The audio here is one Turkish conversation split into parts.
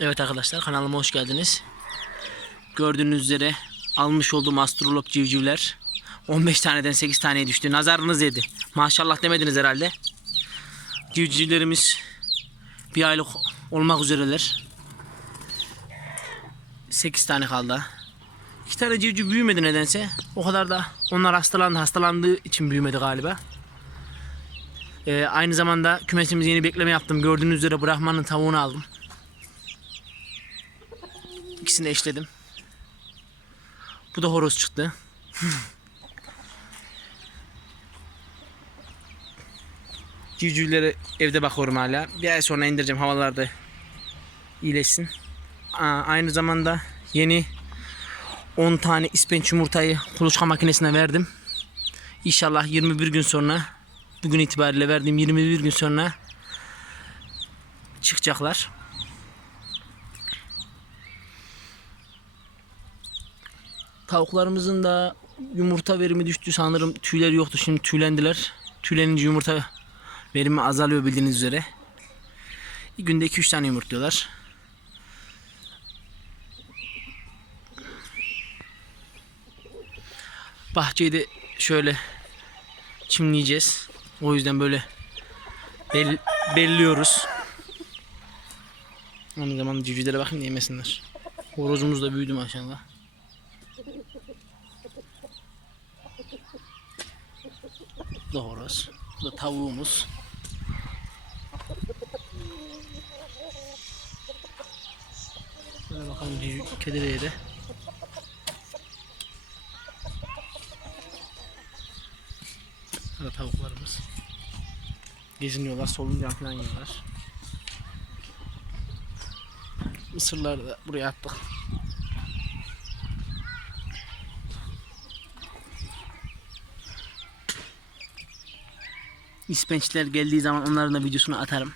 Evet arkadaşlar kanalıma hoş geldiniz. Gördüğünüz üzere almış olduğum astrolog civcivler 15 taneden 8 taneye düştü. Nazarınız yedi. Maşallah demediniz herhalde. Civcivlerimiz bir aylık olmak üzereler. 8 tane kaldı. 2 tane civciv büyümedi nedense. O kadar da onlar hastalandı. Hastalandığı için büyümedi galiba. Ee, aynı zamanda kümesimize yeni bekleme yaptım. Gördüğünüz üzere Brahman'ın tavuğunu aldım. İkisini eşledim. Bu da horoz çıktı. Civcivleri evde bakıyorum hala. Bir ay sonra indireceğim havalarda iyileşsin. Aa, aynı zamanda yeni 10 tane ispenç yumurtayı kuluçka makinesine verdim. İnşallah 21 gün sonra bugün itibariyle verdiğim 21 gün sonra çıkacaklar. Tavuklarımızın da yumurta verimi düştü sanırım. Tüyleri yoktu şimdi tüylendiler. Tüylenince yumurta verimi azalıyor bildiğiniz üzere. Günde 2-3 tane yumurtluyorlar. Bahçeyi de şöyle çimleyeceğiz. O yüzden böyle bel- belliyoruz. Aynı zamanda civcivlere bakın da yemesinler. Horozumuz da büyüdü maşallah. Da horoz. Bu da tavuğumuz. Şöyle bakalım kedilere de. Bu da tavuklarımız. Geziniyorlar, soluncan falan yiyorlar. Mısırları da buraya attık. İspençler geldiği zaman onların da videosunu atarım.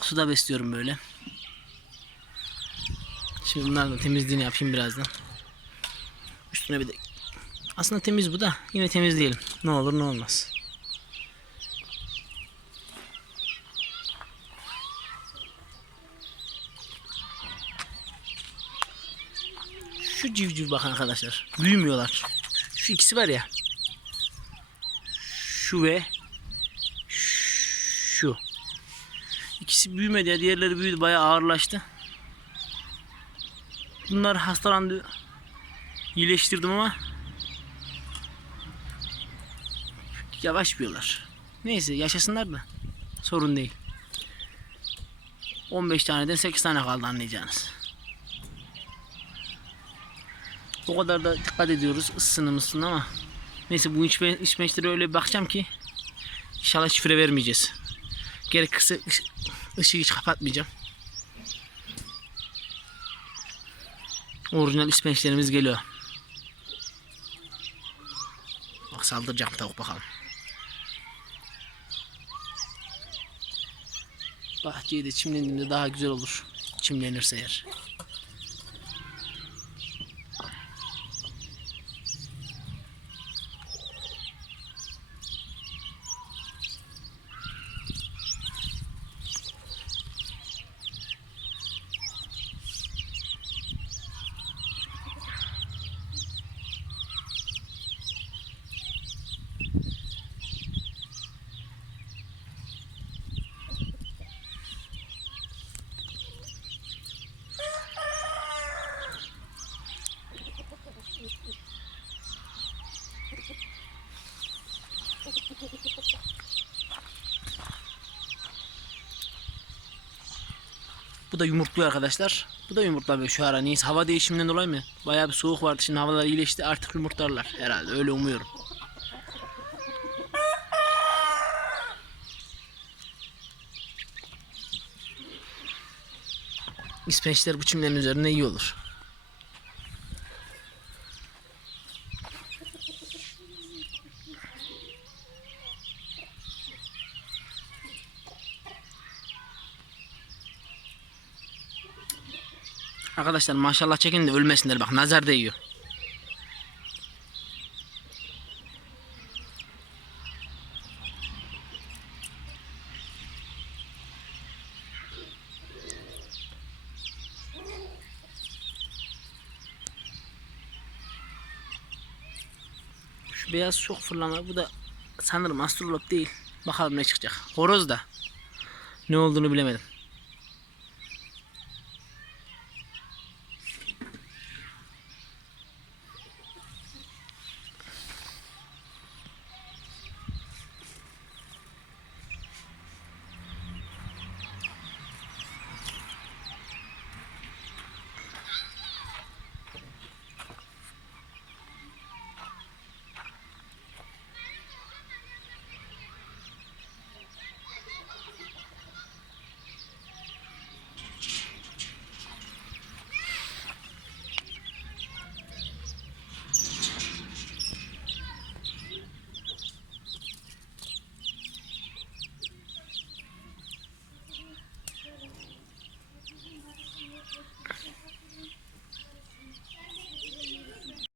Suda besliyorum böyle. Şimdi bunların da temizliğini yapayım birazdan. Üstüne bir de aslında temiz bu da yine temizleyelim. Ne olur ne olmaz. Şu civciv bakın arkadaşlar. Büyümüyorlar. Şu ikisi var ya. Şu ve şu. İkisi büyümedi ya. Diğerleri büyüdü. Bayağı ağırlaştı. Bunlar hastalandı. İyileştirdim ama yavaş büyüyorlar. Neyse yaşasınlar da sorun değil. 15 taneden 8 tane kaldı anlayacağınız. O kadar da dikkat ediyoruz ısısını mısını ama neyse bu içme, içmeçlere öyle bir bakacağım ki inşallah şifre vermeyeceğiz. Gerekirse ış- ışığı hiç kapatmayacağım. Orijinal ispençlerimiz geliyor. Bak saldıracak tavuk bakalım. Bahçeyi de çimlendiğinde daha güzel olur. Çimlenirse eğer. Bu da yumurtluyor arkadaşlar. Bu da yumurtlamıyor şu ara. Neyse hava değişiminden dolayı mı? Bayağı bir soğuk vardı. Şimdi havalar iyileşti. Artık yumurtlarlar herhalde. Öyle umuyorum. İspençler bu çimlerin üzerine iyi olur. Arkadaşlar maşallah çekin de ölmesinler bak nazar değiyor. Şu beyaz çok fırlama bu da sanırım astrolog değil. Bakalım ne çıkacak. Horoz da ne olduğunu bilemedim.